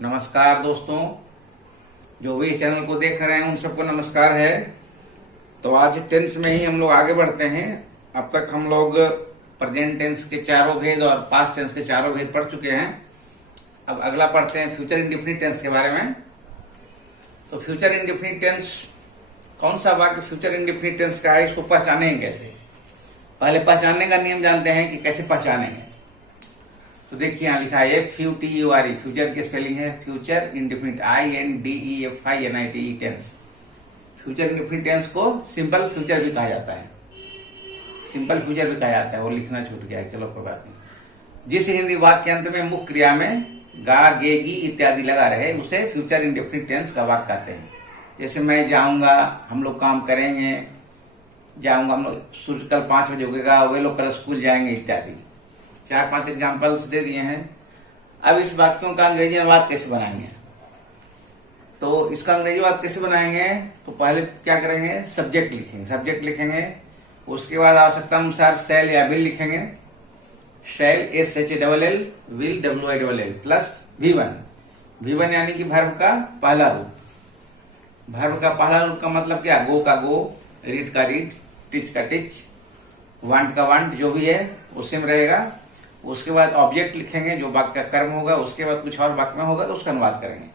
नमस्कार दोस्तों, जो भी इस चैनल को देख रहे हैं उन सबको नमस्कार है। तो आज टेंस में ही हम लोग आगे बढ़ते हैं। अब तक हम लोग प्रेजेंट टेंस के चारों भेद और पास्ट टेंस के चारों भेद पढ़ चुके हैं। अब अगला पढ़ते हैं फ्यूचर इंडेफिनिट टेंस के बारे में। तो फ्यूचर इंडेफिनिट टेंस, कौन सा वाक्य फ्यूचर इंडेफिनिट टेंस का है, इसको पहचानेंगे कैसे? पहले पहचानने का नियम जानते हैं कि कैसे पहचानेंगे। तो देखिए यहाँ लिखा है FUTURE, फ्यूचर की स्पेलिंग है future indefinite, INDEFINITE tense. Future indefinite tense को सिंपल फ्यूचर भी कहा जाता है, सिंपल फ्यूचर भी कहा जाता है। वो लिखना छूट गया है, चलो कोई बात नहीं। जिस हिंदी वाक्य के अंत में मुख्य क्रिया में गा, गे, गी इत्यादि लगा रहे उसे फ्यूचर इंडेफिनिट टेंस का वाक्य कहते हैं। जैसे मैं जाऊंगा, हम लोग काम करेंगे, जाऊंगा, हम लोग सूर्य कल 5 बजे उगेगा, वे लोग कल स्कूल जाएंगे इत्यादि। 4-5 एग्जाम्पल्स दे दिए हैं। अब इस वाक्यों का अंग्रेजी अनुवाद कैसे बनाएंगे? तो इसका अंग्रेजी अनुवाद कैसे बनाएंगे? तो पहले क्या करेंगे, सब्जेक्ट लिखेंगे। सब्जेक्ट लिखेंगे, उसके बाद आवश्यकता अनुसार शैल या विल लिखेंगे। शैल SHALL, will WILL plus V1 यानी कि वर्ब का पहला रूप। वर्ब का पहला रूप का मतलब क्या? गो का गो, रीड का रीड, टीच का टीच, वांट का वांट, जो भी है उसी में रहेगा। उसके बाद ऑब्जेक्ट लिखेंगे जो वाक्य का कर्म होगा। उसके बाद कुछ और वाक्य में होगा तो उसका अनुवाद करेंगे।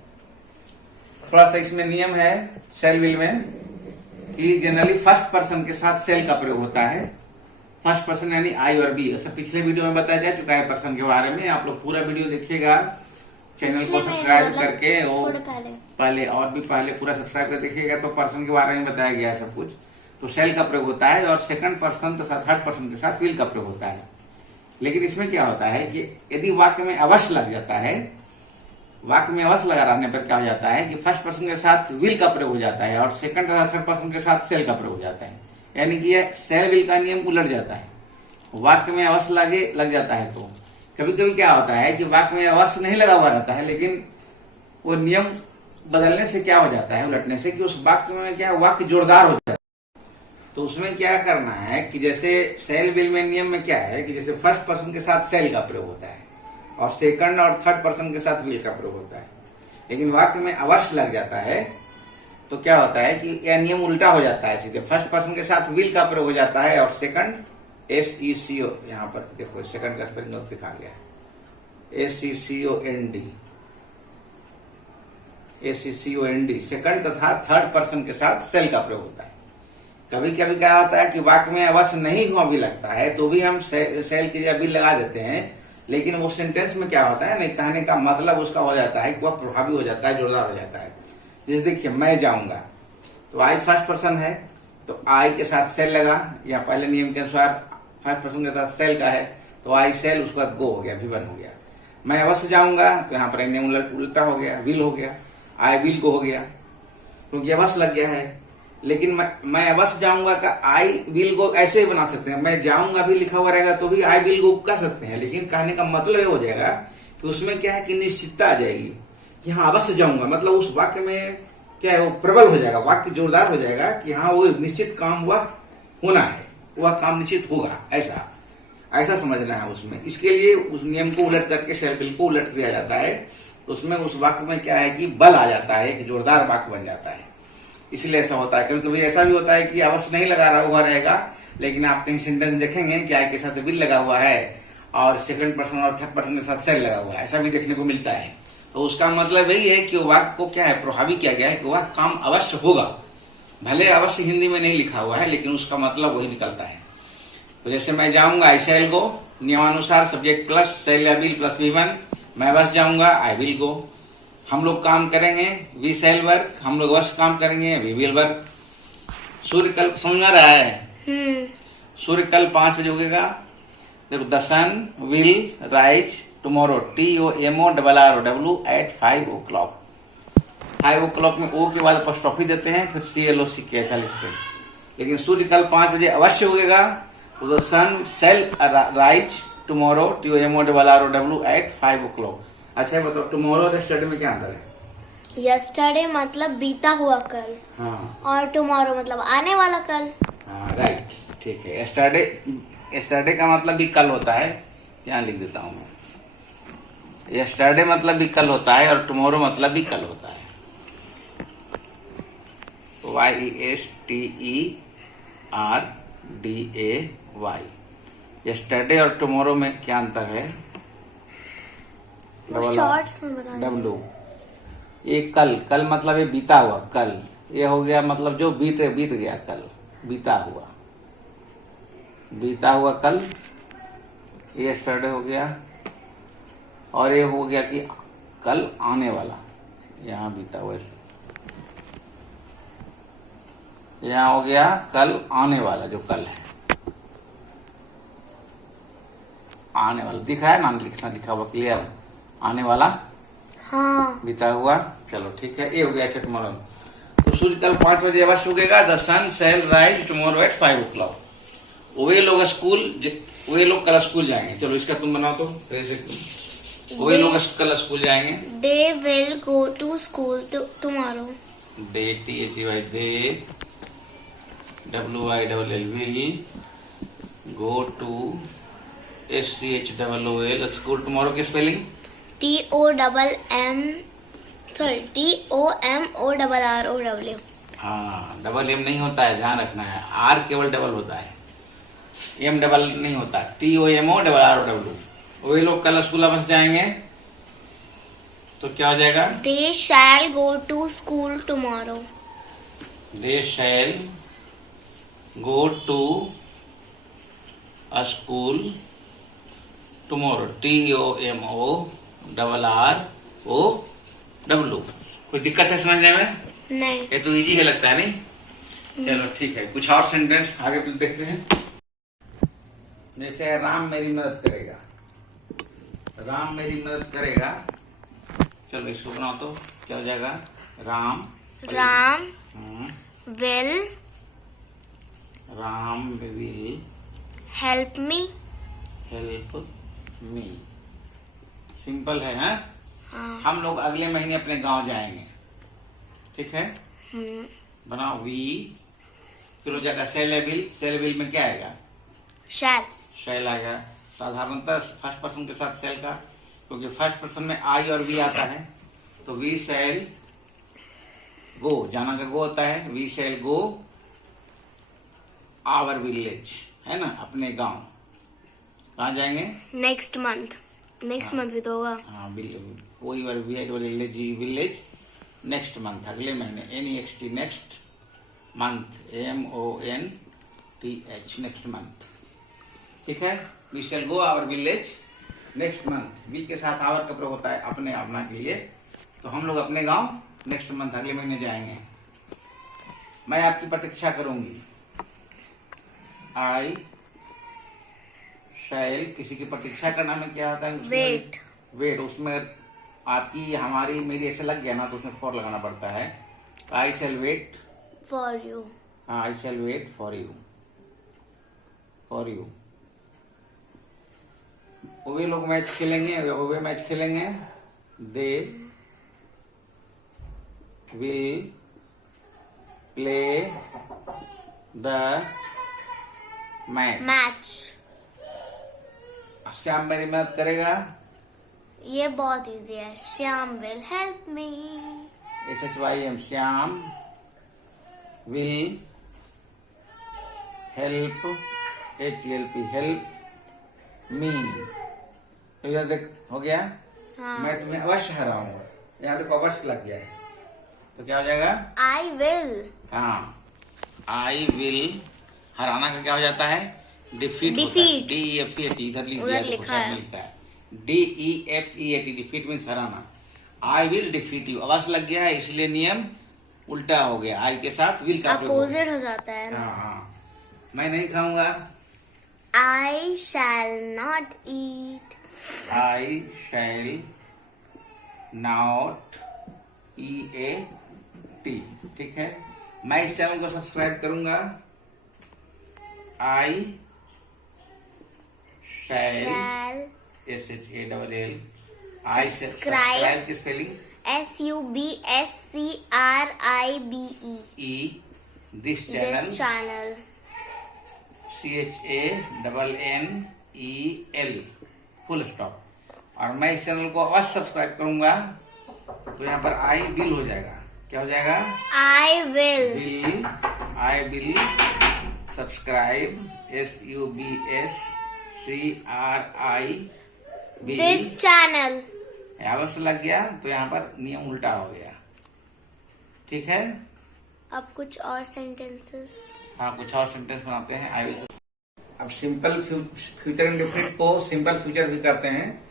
थोड़ा सा इसमें नियम है शैल विल में कि जनरली फर्स्ट पर्सन के साथ शैल का प्रयोग होता है। फर्स्ट पर्सन यानी आई और बी। ऐसा पिछले वीडियो में बताया जा चुका है पर्सन के बारे में। आप लोग पूरा वीडियो देखिएगा, चैनल को सब्सक्राइब करके। और पहले और भी पहले पूरा सब्सक्राइब कर देखिएगा तो पर्सन के बारे में बताया गया है सब कुछ। तो शैल का प्रयोग होता है और सेकंड पर्सन तथा थर्ड पर्सन के साथ विल का प्रयोग होता है। लेकिन इसमें क्या होता है कि यदि वाक्य में अवश्य लग जाता है, वाक्य में अवश्य लगा रहने पर क्या हो जाता है कि फर्स्ट पर्सन के साथ विल का प्रयोग हो जाता है और सेकंड तथा थर्ड पर्सन के साथ शैल का प्रयोग हो जाता है। यानी कि यह शैल विल का नियम उलट जाता है। वाक्य में अवश्य लग जाता है तो कभी कभी क्या होता है कि वाक्य में अवश्य नहीं लगा हुआ रहता है, लेकिन वो नियम बदलने से क्या हो जाता है, उलटने से, कि उस वाक्य में क्या वाक्य जोरदार हो जाता है। तो उसमें क्या करना है कि जैसे शैल विल में नियम में क्या है कि जैसे फर्स्ट पर्सन के साथ शैल का प्रयोग होता है और सेकंड और थर्ड पर्सन के साथ विल का प्रयोग होता है। लेकिन वाक्य में अवश्य लग जाता है तो क्या होता है कि यह नियम उल्टा हो जाता है। सीधे फर्स्ट पर्सन के साथ विल का प्रयोग हो जाता है और सेकंड SECO, यहाँ पर देखो सेकंड का स्पेलिंग दिखा गया है SECOND, सेकंड तथा थर्ड पर्सन के साथ शैल का प्रयोग होता है। कभी कभी क्या होता है कि वाक्य में अवश्य नहीं हुआ भी लगता है तो भी हम शैल की जगह विल लगा देते हैं। लेकिन वो सेंटेंस में क्या होता है, नहीं कहने का मतलब उसका हो जाता है कि वह प्रभावी हो जाता है, जोरदार हो जाता है। जैसे देखिए मैं जाऊंगा, तो आई फर्स्ट पर्सन है तो आई के साथ शैल लगा, या पहले नियम के अनुसार फर्स्ट पर्सन के साथ शैल का है तो आई शैल, उसके बाद गो हो गया, V1 हो गया। मैं अवश्य जाऊंगा तो यहाँ पर नियम उल्टा हो गया, विल हो गया, आई विल गो हो गया क्योंकि अवश्य लग गया है। लेकिन मैं अवश्य जाऊंगा का आई विल गो ऐसे ही बना सकते हैं। मैं जाऊंगा भी लिखा हुआ रहेगा तो भी आई विल गो कह सकते हैं, लेकिन कहने का मतलब ये हो जाएगा कि उसमें क्या है कि निश्चितता आ जाएगी कि हाँ अवश्य जाऊंगा, मतलब उस वाक्य में क्या है, वो प्रबल हो जाएगा, वाक्य जोरदार हो जाएगा कि हाँ वो निश्चित काम हुआ होना है, वह काम निश्चित होगा, ऐसा समझना है उसमें। इसके लिए उस नियम को उलट करके शैल विल को उलट दिया जाता है। उसमें उस वाक्य में क्या है कि बल आ जाता है, कि जोरदार वाक्य बन जाता है। इसलिए ऐसा होता है। क्योंकि ऐसा भी होता है कि अवश्य नहीं लगा हुआ रहेगा, लेकिन आप कहीं सेंटेंस देखेंगे कि आई के साथ विल लगा हुआ है और सेकंड पर्सन और थर्ड पर्सन के साथ शैल लगा हुआ है, ऐसा भी देखने को मिलता है। तो उसका मतलब यही है कि वाक्य को क्या है, प्रभावी किया गया है कि वह काम अवश्य होगा। भले अवश्य हिंदी में नहीं लिखा हुआ है लेकिन उसका मतलब वही निकलता है। तो जैसे मैं जाऊंगा, आई शैल गो, नियमानुसार सब्जेक्ट प्लस शैल या विल प्लस V1। मैं अवश्य जाऊंगा, आई विल गो। हम लोग काम करेंगे, वी शैल वर्क, हम लोग अवश्य काम करेंगे, वी विल वर्क। सूर्य कल, समझ में आ रहा है? सूर्य कल 5 बजे उगेगा। देखो, the sun will rise tomorrow, TOMORROW at 5 o'clock। 5 o'clock में O के बाद अपॉस्ट्रोफी देते हैं, फिर CLOCK ऐसा लिखते हैं। लेकिन सूर्य कल 5 बजे अवश्य उगेगा तो the sun shall rise tomorrow, TOMORROW at 5 o'clock। अच्छा बताओ, टुमारो और यस्टरडे में क्या अंतर है? यस्टरडे मतलब बीता हुआ कल, हाँ, और टुमारो मतलब आने वाला कल। हाँ राइट, ठीक है। यस्टरडे का मतलब भी कल होता है, यहाँ लिख देता हूँ मैं। यस्टरडे मतलब भी कल होता है और टुमारो मतलब भी कल होता है। YESTERDAY। यस्टरडे और टुमारो में क्या अंतर है? वो शॉर्ट्स में बताइए। डब्लू। ये कल, कल मतलब ये बीता हुआ कल। ये हो गया मतलब जो बीत गया कल, बीता हुआ कल। ये यस्टरडे हो गया और ये हो गया कि कल आने वाला, यहाँ बीता हुआ, यहाँ हो गया कल आने वाला, जो कल है आने वाला। दिख रहा है नाम लिखा हुआ क्लियर, आने वाला, हाँ। बीता हुआ। चलो ठीक है, ये हो गया टुमारो। तो सूर्य कल 5 बजे अवश्य उगेगा। The sun shall rise tomorrow at 5 o'clock। वे लोग कल स्कूल जाएंगे। चलो इसका तुम बनाओ तो। वे लोग कल स्कूल जाएंगे। They will go to school tomorrow. They, THEY, they, WILL, will go to SCHOOL school tomorrow की स्पेलिंग TOMMORROW। हाँ, डबल एम नहीं होता है, ध्यान रखना है। आर केवल डबल होता है, एम डबल नहीं होता। TOMORROW। वे लोग कल स्कूल वापस जाएंगे तो क्या हो जाएगा? They shall go to school tomorrow. They shall go to school tomorrow, TOMORROW। कुछ दिक्कत है समझने में? नहीं। ये तो इजी है लगता है, नहीं? चलो ठीक है, कुछ और सेंटेंस आगे फिर देखते हैं। जैसे राम मेरी मदद करेगा, राम मेरी मदद करेगा। चलो इसको बनाओ तो क्या हो जाएगा? Ram will help me। Help me. Simple है, हाँ? हाँ। हम लोग अगले महीने अपने गांव जाएंगे, ठीक है? बनाओ वी, फिर हो जाएगा सेल विल में क्या आएगा? शैल आएगा। साधारणतः फर्स्ट पर्सन के साथ सेल का, क्योंकि फर्स्ट पर्सन में आई और वी आता है। तो वी शैल गो, जाना का गो होता है। We shall go our village, है ना, अपने गांव। कहाँ जाएंगे? नेक्स्ट मंथ भी तो होगा। हाँ, विलेज नेक्स्ट मंथ, अगले महीने। NEXT next month, MONTH next month, ठीक है? We shall go our village next month. Will के साथ आवर का प्रयोग होता है अपने अपना के लिए। तो हम लोग अपने गांव नेक्स्ट मंथ, अगले महीने जाएंगे। मैं आपकी प्रतीक्षा करूंगी। आई शैल, किसी की प्रतीक्षा करना में क्या होता है? वेट। उसमें आपकी, हमारी, मेरी ऐसे लग गया ना तो उसमें फॉर लगाना पड़ता है। आई शैल वेट फॉर यू। हाँ, आई शैल वेट फॉर यू। वे लोग मैच खेलेंगे, they will play the match. Shyam मेरी मदद करेगा। ये बहुत इजी है। Shyam will help me. SHYM, Shyam will help, HELP, help me. तो इधर देख, हो गया। हाँ। मैं तुम्हें अवश्य हराऊंगा। यहाँ देखो अवश्य लग गया है, तो क्या हो जाएगा? I will. हाँ, आई विल हराना का क्या हो जाता है? डिफीट। Defeat। DEFEAT, इधर उधर लिखा है। DEFEAT, defeat means Hariana. I will defeat you, अवश्य लग गया है, इसलिए नियम उल्टा हो गया। आई के साथ विल का अपोजिट हो जाता है ना। हाँ। मैं नहीं खाऊंगा। I shall not eat. I shall not EAT, ठीक है? मैं इस चैनल को सब्सक्राइब करूंगा। I shall SHALL, I subscribe की spelling SUBSCRIBE। This channel channel। CHANNEL, full stop. और मैं इस चैनल को अवश्य सब्सक्राइब करूंगा, तो यहाँ पर आई विल हो जाएगा। क्या हो जाएगा? I will subscribe SUBSCRIB this channel. अवश्य लग गया, तो यहाँ पर नियम उल्टा हो गया। ठीक है, अब कुछ और सेंटेंसेस। हाँ कुछ और सेंटेंस बनाते हैं। I will. अब सिंपल फ्यूचर इंडेफिनिट को सिंपल फ्यूचर भी कहते हैं।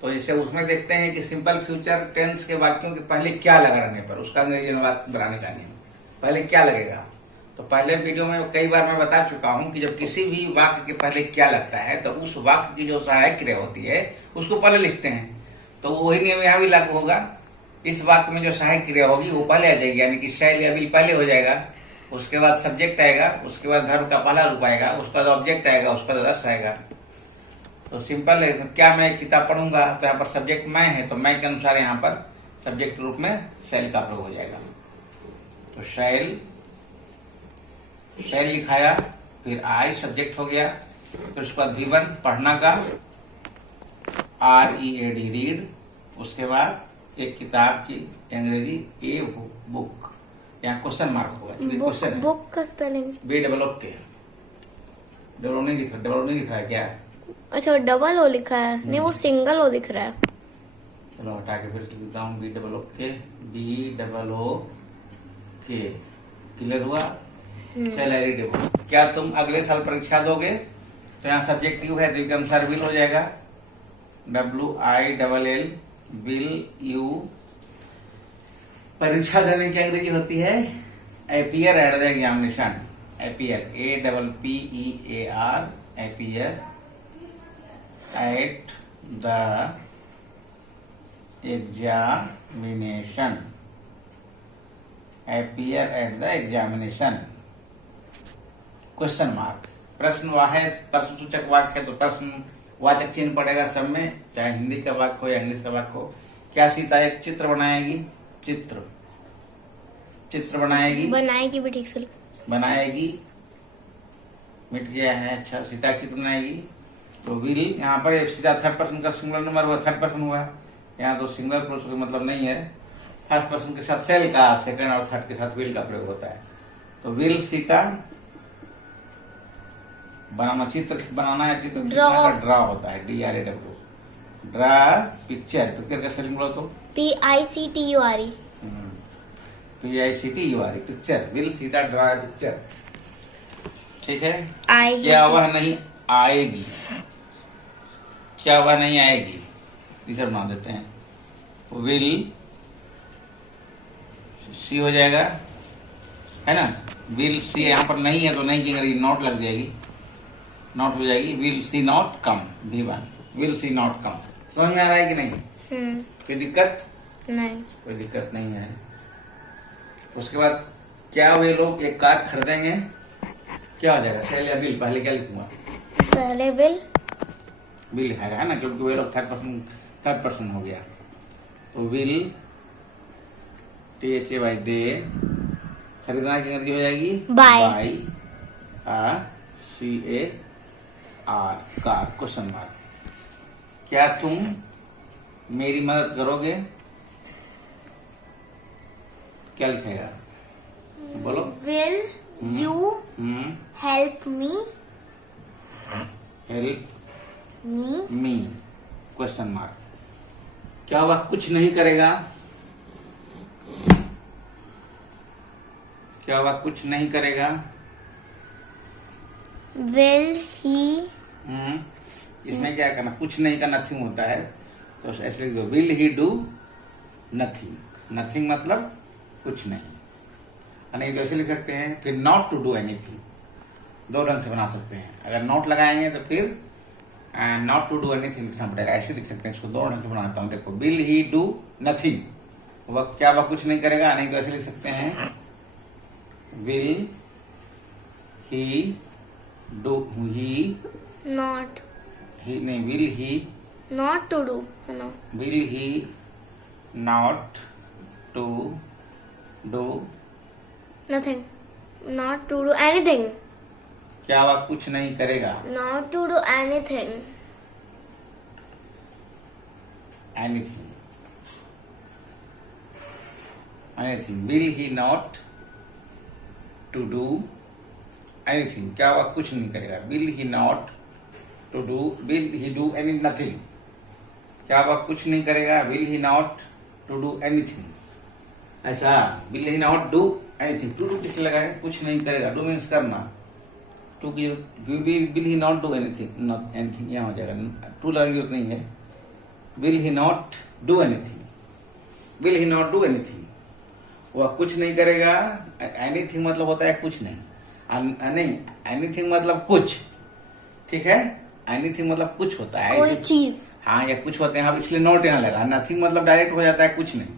तो जैसे उसमें देखते हैं कि सिंपल फ्यूचर टेंस के वाक्यों के पहले क्या लगा रहने पर उसका अंग्रेजी अनुवाद बनाने का नियम, पहले क्या लगेगा। तो पहले वीडियो में कई बार मैं बता चुका हूं कि जब किसी भी वाक्य के पहले क्या लगता है तो उस वाक्य की जो सहायक क्रिया होती है उसको पहले लिखते हैं। तो वही नियम यहाँ भी लागू होगा। इस वाक्य में जो सहायक क्रिया होगी वो पहले आ जाएगी, यानी कि शैल या विल पहले हो जाएगा। उसके बाद सब्जेक्ट आएगा, उसके बाद वर्ब का पहला रूप आएगा, उसके बाद ऑब्जेक्ट आएगा, उसके बाद अदर्स आएगा। तो सिंपल है, क्या मैं किताब पढ़ूंगा, तो यहाँ पर सब्जेक्ट मैं है, तो मैं के अनुसार यहाँ पर सब्जेक्ट रूप में शैल का प्रयोग हो जाएगा। तो शैल लिखाया, फिर आई सब्जेक्ट हो गया, फिर उसके बाद V1 पढ़ना का, READ रीड, उसके बाद एक किताब की अंग्रेजी ए बुक, यहाँ क्वेश्चन मार्क होगा क्वेश्चन। बुक का स्पेलिंग BOOK। डबल नहीं दिख रहा है क्या? अच्छा डबल ओ लिखा है, नहीं वो सिंगल ओ दिख रहा है। चलो हटा के फिर से लिखता हूँ BOOK। क्लियर हुआ? सैलरी डेबो। क्या तुम अगले साल परीक्षा दोगे? तो यहाँ सब्जेक्टिव है, तो अनुसार विल हो जाएगा। WILL will you. परीक्षा देने की अंग्रेजी होती है appear at the examination. Appear APPEAR appear at the examination. Appear at the examination. Question mark प्रश्न सूचक वाक्य है, तो प्रश्न वाचक चिन्ह पड़ेगा सब में, चाहे हिंदी का वाक्य हो या इंग्लिश का वाक्य हो। क्या सीता एक चित्र बनाएगी? चित्र बनाएगी भी ठीक से बनाएगी, मिट गया है। अच्छा, सीता कितना बनाएगी? तो विल, यहाँ पर सीता थर्ड पर्सन का सिंगुलर नंबर हुआ, थर्ड पर्सन हुआ। यहाँ तो सिंगुलर पुरुष का मतलब नहीं है। फर्स्ट पर्सन के साथ सेल का, सेकंड और थर्ड के साथ विल का प्रयोग होता है। तो विल सीता बनाना, चित्र बनाना है, चित्र ड्रा होता है DRAW। ड्रा पिक्चर का स्पेलिंग बोलो तो PICTURE। PICTURE picture. Will Sita draw picture. ठीक है। आएगी। क्या वह नहीं आएगी? क्या वह नहीं आएगी? इसे बना देते हैं। विल सी हो जाएगा, है ना। विल सी यहाँ पर नहीं है तो नहीं की अगर नॉट लग जाएगी, नॉट हो जाएगी। Will see not come, V1 will see not come. समझ में आ रहा है कि नहीं? कोई दिक्कत नहीं, कोई दिक्कत नहीं है। उसके बाद क्या वे लोग एक कार खरीदेंगे? क्या हो जाएगा? सेल या बिल? पहले क्या लिखूंगा? पहले बिल लिखाएगा, है ना, क्योंकि वे लोग थर्ड पर्सन हो गया। तो विल THAY दे, खरीदना की अंग्रेजी हो जाएगी by. CAR car. Question mark. क्या तुम मेरी मदद करोगे? क्या लिखेगा? बोलो। Will you help me question mark. क्या वह कुछ नहीं करेगा? क्या वह कुछ नहीं करेगा? Will he. इसमें क्या करना? कुछ नहीं का नथिंग होता है, तो ऐसे लिख दो will he do nothing. Nothing मतलब कुछ नहीं। नहीं तो ऐसे लिख सकते हैं, फिर नॉट टू डू एनीथिंग। दो ढंग से बना सकते हैं। अगर नॉट लगाएंगे तो फिर नॉट टू डू एनीथिंग लिखना पड़ेगा। ऐसे लिख सकते हैं, इसको दो ढंग से बनाता हूँ। देखो, विल ही डू नथिंग, वह क्या वह कुछ नहीं करेगा। नहीं तो ऐसे लिख सकते हैं, will he do he not he नहीं will he not to do, है ना। Will he not to do nothing, not to do anything. क्या वह कुछ नहीं करेगा? Not to do anything. anything. Anything. Will he not to do anything? क्या वह कुछ नहीं करेगा? Will he not to do? Will he do any nothing? क्या वह कुछ नहीं करेगा? Will he not to do anything? ऐसा Will he not do anything? To do किस लगाए? कुछ नहीं करेगा. Do means करना. To will he not do anything? Not anything यहाँ हो जाएगा. To लगाने की जरूरत नहीं है. Will he not do anything? Will he not do anything? वह कुछ नहीं करेगा. Anything मतलब होता है कुछ नहीं. नहीं, anything मतलब कुछ. ठीक है? Anything मतलब कुछ होता है. कोई चीज. हाँ, या कुछ होते हैं. अब इसलिए नॉट यहाँ लगा. नथिंग मतलब डायरेक्ट हो जाता है कुछ नहीं.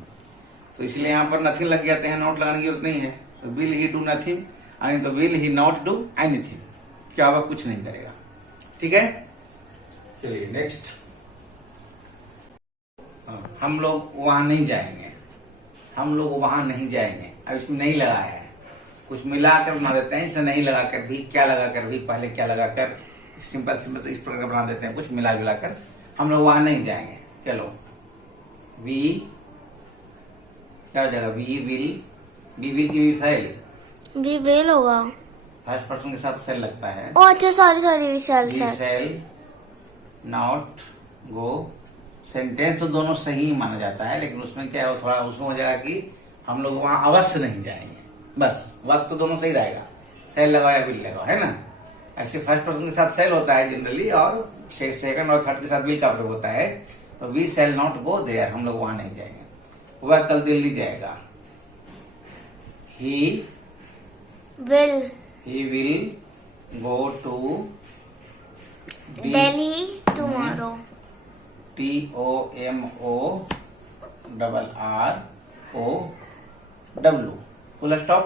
तो इसलिए यहाँ पर नथिंग लग जाते हैं. नॉट लगाने की जरूरत नहीं है. तो विल ही डू नथिंग यानी तो will he not do anything. क्या वह कुछ नहीं करेगा. ठीक है. चलिए नेक्स्ट. हम लोग वहां नहीं जाएंगे. हम लोग वहां नहीं जाएंगे. अब इसमें नहीं लगा है. कुछ मिलाकर बना देते हैं. इसे नहीं लगाकर भी, क्या लगाकर भी, पहले क्या लगाकर, सिंपल सिंपल तो इस प्रकार बना देते हैं. कुछ मिला जुलाकर हम लोग वहां नहीं जाएंगे. चलो वी क्या हो जाएगा? वी विल की मिसाइल. वी विल होगा. फर्स्ट पर्सन के साथ सेल लगता है. ओ अच्छा sorry we shall not go. Sentence तो दोनों सही माना जाता है, लेकिन उसमें क्या है, थोड़ा उसमें हो जाएगा कि हम लोग वहां अवश्य नहीं जाएंगे. बस वक्त तो दोनों सही रहेगा. सेल लगाओ या विल लगाओ, है ना. ऐसे फर्स्ट पर्सन के साथ सेल होता है जनरली, और सेकंड और थर्ड के साथ विल का प्रयोग होता है. तो we shall not go there. हम लोग वहां नहीं जाएंगे. वह कल दिल्ली जाएगा. He will go to Delhi tomorrow. TOMORROW. Full stop.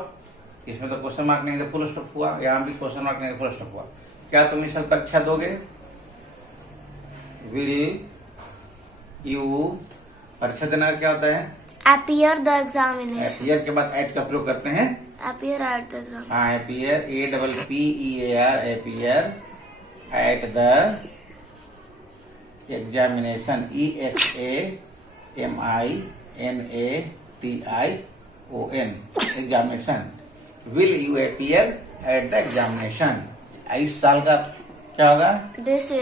इसमें तो क्वेश्चन मार्क नहीं है, फुल स्टॉप हुआ. यहाँ भी क्वेश्चन मार्क नहीं है, फुल स्टॉप हुआ. क्या तुम इस साल परीक्षा दोगे? Will you. परीक्षा देना क्या होता है? Appear the examination. अपीयर के बाद एट का प्रयोग करते हैं. Appear at the exam. हाँ, appear APPEAR appear at the examination. EXAMINATION examination. Will you appear at the examination. इस साल का क्या होगा? This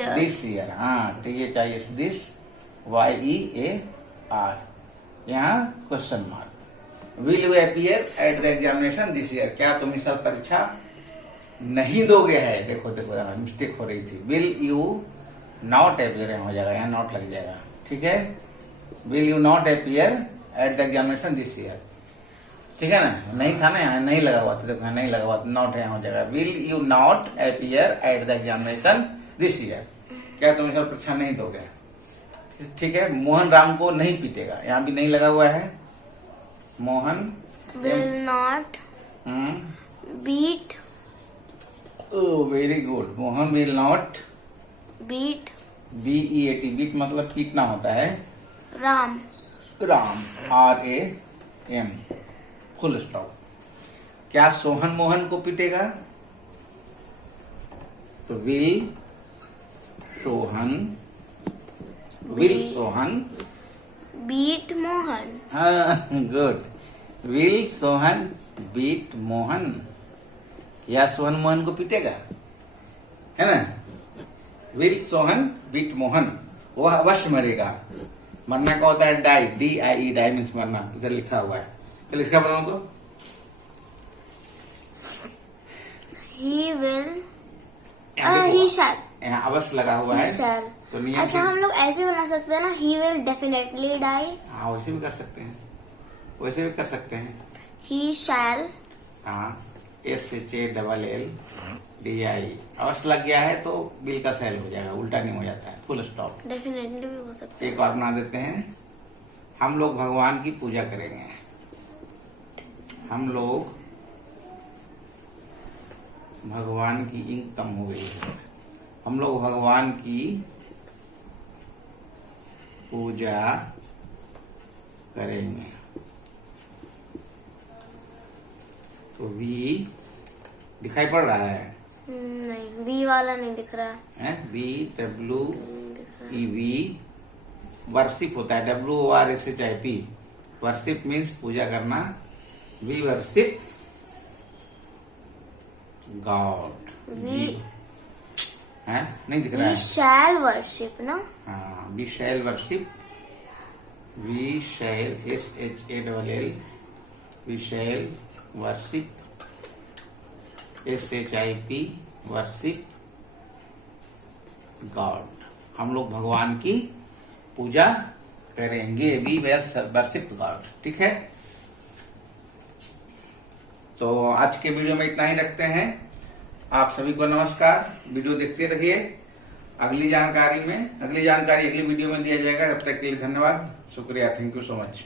year. हाँ, तो ये चाहिए दिस YEAR. यहाँ question mark. Will you appear at the examination this year. क्या तुम इस साल परीक्षा नहीं दोगे? है देखो यहाँ मिस्टेक हो रही थी. विल यू नॉट अपीयर हो जाएगा. यहाँ नॉट लग जाएगा. ठीक है. Will you not appear at the examination this year. ठीक है ना. नहीं था ना, यहाँ नहीं लगा हुआ था. देखो नहीं लगा हुआ, नॉट यहाँ हो जाएगा. Will you not appear at the examination this year. क्या तुम इस साल परीक्षा नहीं दोगे? ठीक है. मोहन राम को नहीं पीटेगा. यहाँ भी नहीं लगा हुआ है. Mohan will not beat. Very good. Mohan will not beat. BEAT. Beat मतलब पीटना होता है. राम. RAM full stop. क्या सोहन मोहन को पीटेगा? तो विल सोहन बीट मोहन. हाँ, good. Will Sohan beat Mohan. क्या सोहन मोहन को पीटेगा? है ना. Will Sohan beat Mohan. वह अवश्य मरेगा. मरना का होता है डाई. DIE डाई मीन्स मरना. इधर लिखा हुआ है. चल इसका बनाओ तो. He will. He shall. यहाँ अवश्य लगा हुआ है. तो नियम अच्छा हम लोग ऐसे बना सकते हैं ना. He will definitely die. हाँ, वैसे भी कर सकते हैं. वैसे भी कर सकते हैं. ही शैल. हाँ, SHALLDI अवश्य लग गया है तो बिल का सेल हो जाएगा. उल्टा नहीं हो जाता है. Full stop. डेफिनेटली भी हो सकता है. एक बार बना देते हैं. हम लोग भगवान की पूजा करेंगे. हम लोग भगवान की इंक कम हो गई है. हम लोग भगवान की पूजा करेंगे. तो वी दिखाई पड़ रहा है? नहीं, वी वाला नहीं दिख रहा है. BWEV वर्शिप होता है, WORSHIP। वर्शिप मीन्स पूजा करना। We worship God. वी है नहीं दिख रहा है? शैल वर्शिप ना। हाँ, we shall worship. We shall SHALL। We shall worship SHIP worship god. हम लोग भगवान की पूजा करेंगे। We worship god. ठीक है, तो आज के वीडियो में इतना ही रखते हैं। आप सभी को नमस्कार। वीडियो देखते रहिए। अगली जानकारी अगली वीडियो में दिया जाएगा। तब तक के लिए धन्यवाद, शुक्रिया, थैंक यू सो मच।